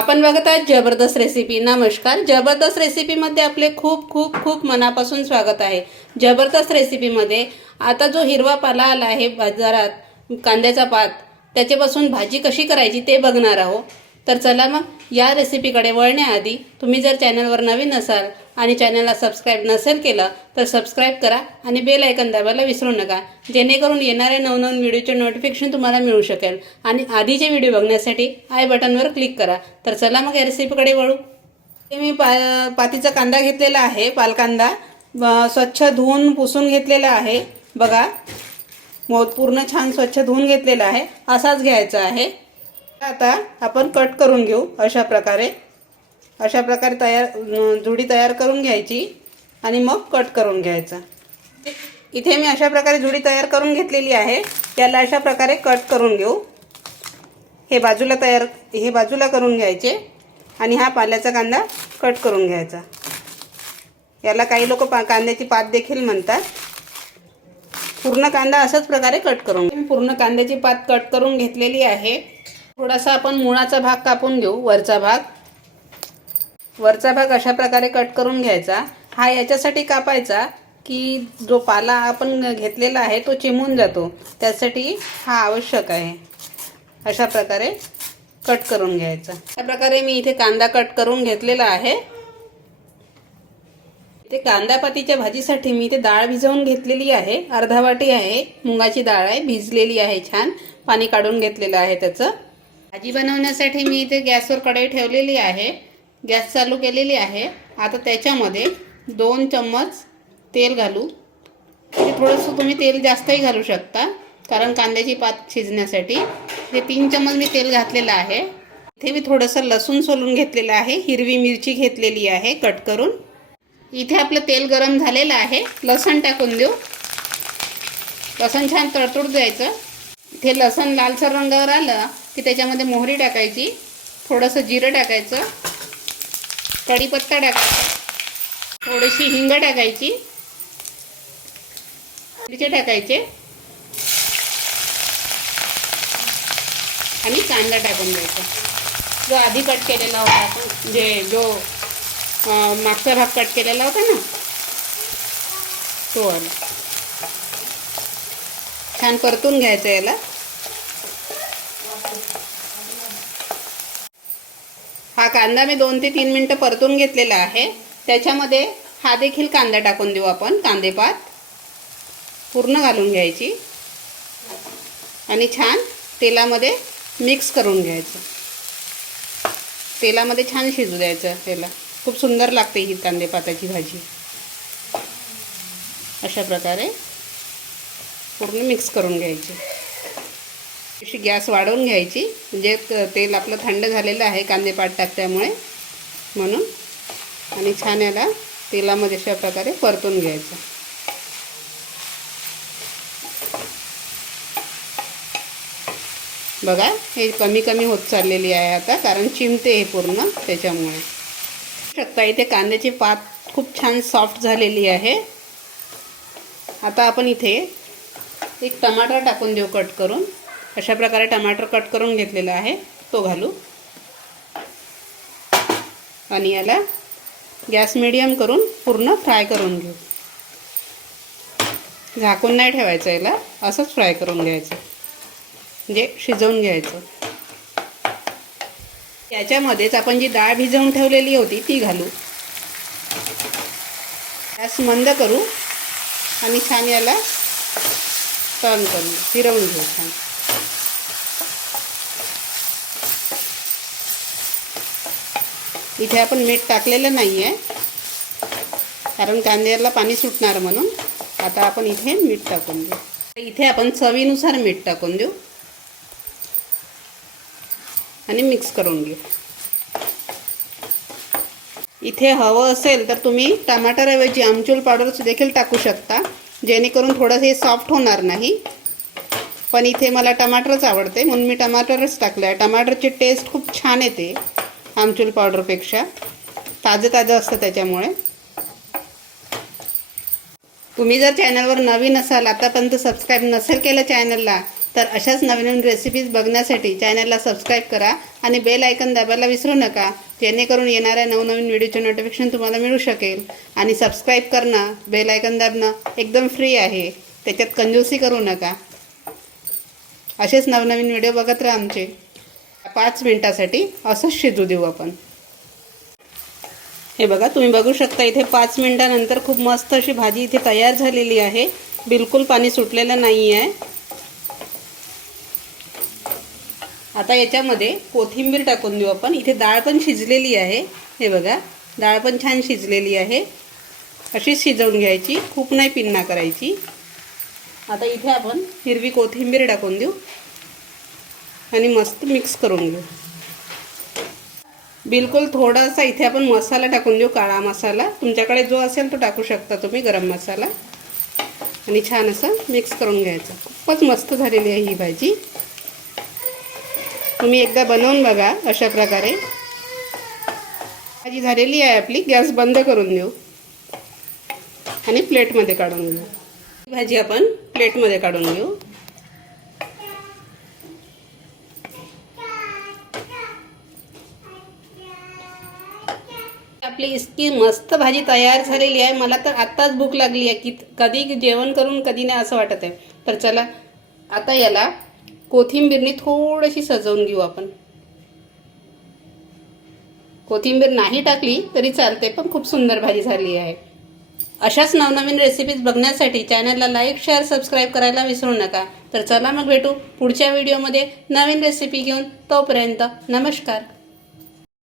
आपण बघत आहात जबरदस्त रेसिपी नमस्कार. जबरदस्त रेसिपीमध्ये आपले खूप खूप खूप मनापासून स्वागत आहे. जबरदस्त रेसिपीमध्ये आता जो हिरवा पाला आला आहे बाजारात कांद्याचा पात त्याच्यापासून भाजी कशी करायची ते बघणार आहोत. तर चला मग या रेसिपीकडे वळण्याआधी तुम्ही जर चॅनलवर नवीन असाल आणि चॅनलला सबस्क्राईब नसेल केलं तर सबस्क्राईब करा आणि बेल ऐकन दाबायला विसरू नका. जेणेकरून येणाऱ्या नवनवीन व्हिडिओचे नोटिफिकेशन तुम्हाला मिळू शकेल. आणि आधीचे व्हिडिओ बघण्यासाठी आय बटनवर क्लिक करा. तर चला मग या रेसिपीकडे वळू. ते मी पा पातीचा कांदा घेतलेला आहे पालकांदा. स्वच्छ धुवून पुसून घेतलेला आहे. बघा मो पूर्ण छान स्वच्छ धुवून घेतलेला आहे. असाच घ्यायचा आहे. आता आपण कट करून घेऊ अशा प्रकारे. अशा प्रकारे तयार जुडी तयार करून घ्यायची आणि मग कट करून घ्यायचा. इथे मी अशा प्रकारे जुडी तयार करून घेतलेली आहे. याला अशा प्रकारे कट करून घेऊ. हे बाजूला तयार हे बाजूला करून घ्यायचे आणि हा पाल्याचा कांदा कट करून घ्यायचा. याला काही लोक पा कांद्याची पात देखील म्हणतात. पूर्ण कांदा अशाच प्रकारे कट करून मी पूर्ण कांद्याची पात कट करून घेतलेली आहे. थोडासा आपण मुळाचा भाग कापून घेऊ वरचा भाग. वरचा भाग अशा प्रकारे कट करून घ्यायचा. हा याच्यासाठी कापायचा की जो पाला आपण घेतलेला आहे तो चिमून जातो. त्यासाठी हा आवश्यक आहे. अशा प्रकारे कट करून घ्यायचा. अशा प्रकारे मी इथे कांदा कट करून घेतलेला आहे. ते कांदापातीच्या भाजीसाठी मी इथे डाळ भिजवून घेतलेली आहे. अर्धा वाटी आहे. मुगाची डाळ आहे. भिजलेली आहे छान. पाणी काढून घेतलेलं आहे त्याचं. भाजी बनवण्यासाठी मी इथे गॅसवर कढई ठेवलेली आहे. गॅस चालू केलेली आहे. आता त्याच्यामध्ये दोन चम्मच तेल घालू. ते थोडंसं तुम्ही तेल जास्तही घालू शकता कारण कांद्याची पात शिजण्यासाठी. ते तीन चम्मच मी तेल घातलेलं आहे. इथे मी थोडंसं लसूण सोलून घेतलेलं आहे. हिरवी मिरची घेतलेली आहे कट करून. इथे आपलं तेल गरम झालेलं आहे. लसण टाकून देऊ. लसण छान तळतूड द्यायचं. इथे लसण लालसर रंगावर आलं. की त्याच्यामध्ये मोहरी टाकायची थोडंसं जिरं टाकायचं कढीपत्ता टाकायचा थोडीशी हिंग टाकायची मिरचे टाकायचे आणि कांदा टाकून द्यायचा. जो आधी कट केलेला होता आपण म्हणजे जो मागचा भाग कट केलेला होता ना तो आला. छान परतून घ्यायचं याला. कांदा मी दोन ते तीन मिनटं परतून घेतलेला आहे. त्याच्यामध्ये हा देखील कांदा टाकून देऊ आपण कांदेपात पूर्ण घालून घ्यायची. आणि छान तेलामध्ये मिक्स करून घ्यायचं. तेलामध्ये छान शिजू द्यायचं त्याला खूप सुंदर लागते ही कांदेपाताची भाजी. अशा प्रकारे पूर्ण मिक्स करून घ्यायची. अशी गॅस वाढवून घ्यायची. म्हणजे तेल आपलं थंड झालेलं आहे कांदेपाट टाकल्यामुळे म्हणून. आणि छान याला तेलामध्ये अशा प्रकारे परतून घ्यायचं. बघा हे कमी कमी होत चाललेली आहे आता कारण चिमते हे पूर्ण त्याच्यामुळे. शकता इथे कांद्याची पात खूप छान सॉफ्ट झालेली आहे. आता आपण इथे एक टमाटर टाकून देऊ कट करून. अशा प्रकारे टमाटर कट करून घेतलेला आहे. तो घालू. आणि याला गॅस मिडियम करून पूर्ण फ्राय करून घेऊ. झाकून नाही ठेवायचं याला. असंच फ्राय करून घ्यायचं. म्हणजे शिजवून घ्यायचं. याच्यामध्येच आपण जी डाळ भिजवून ठेवलेली होती ती घालू. गॅस मंद करू आणि छान याला टर्न करू. फिरवून घेऊ छान. इथे आपण मीठ टाकलेलं नाही आहे कारण कांद्याला पाणी सुटणार म्हणून. आता आपण इथे मीठ टाकून देऊ. इथे आपण चवीनुसार मीठ टाकून देऊ. आणि मिक्स करून घेऊ. इथे हवं असेल तर तुम्ही टमाटरऐवजी आमचूर पावडर देखील टाकू शकता. जेणेकरून थोडंसं हे सॉफ्ट होणार नाही. पण इथे मला टमाटरच आवडते. म्हणून मी टमाटरच टाकलं आहे टमाटरची टेस्ट खूप छान येते. आमचूर पावडरपेक्षा. ताजं ताजं असतं त्याच्यामुळे. तुम्ही जर चॅनलवर नवीन असाल आतापर्यंत सबस्क्राईब नसेल केलं चॅनलला तर अशाच नवीन नवीन रेसिपीज बघण्यासाठी चॅनलला सबस्क्राईब करा आणि बेल आयकन दाबायला विसरू नका जेणेकरून येणाऱ्या नवनवीन व्हिडिओचे नोटिफिकेशन तुम्हाला मिळू शकेल. आणि सबस्क्राईब करणं बेल आयकन दाबणं एकदम फ्री आहे. त्याच्यात कंजूसी करू नका. असेच नवनवीन व्हिडिओ बघत राहा आमचे. पाच मिनिटासाठी असंच शिजू देऊ आपण. हे बघा तुम्ही बघू शकता इथे पाच मिनटानंतर खूप मस्त अशी भाजी इथे तयार झालेली आहे. बिलकुल पाणी सुटलेलं नाही आहे आता याच्यामध्ये कोथिंबीर टाकून देऊ आपण. इथे डाळ पण शिजलेली आहे. हे बघा डाळ पण छान शिजलेली आहे. अशीच शिजवून घ्यायची खूप नाही पिन्ना करायची. आता इथे आपण हिरवी कोथिंबीर टाकून देऊ. आणि मस्त मिक्स करून घेऊ. बिलकुल थोडासा इथे आपण मसाला टाकून देऊ काळा मसाला. तुमच्याकडे जो असेल तो टाकू शकता तुम्ही गरम मसाला. आणि छान असं मिक्स करून घ्यायचं. खूपच मस्त झालेली आहे ही भाजी. तुम्ही एकदा बनवून बघा अशा प्रकारे. भाजी झालेली आहे आपली गॅस बंद करून देऊ. आणि प्लेटमध्ये काढून घेऊ. ही भाजी आपण प्लेटमध्ये काढून घेऊ. आपली इतकी मस्त भाजी तयार झालेली आहे. मला तर आत्ताच भूक लागली आहे की कधी जेवण करून कधी नाही असं वाटत आहे. तर चला आता याला कोथिंबीरनी थोडीशी सजवून घेऊ आपण. कोथिंबीर नाही टाकली तरी चालते पण खूप सुंदर भाजी झाली आहे. अशाच नवनवीन रेसिपीज बघण्यासाठी चॅनलला लाईक शेअर सबस्क्राईब करायला विसरू नका. तर चला मग भेटू पुढच्या व्हिडिओमध्ये नवीन रेसिपी घेऊन. तोपर्यंत नमस्कार.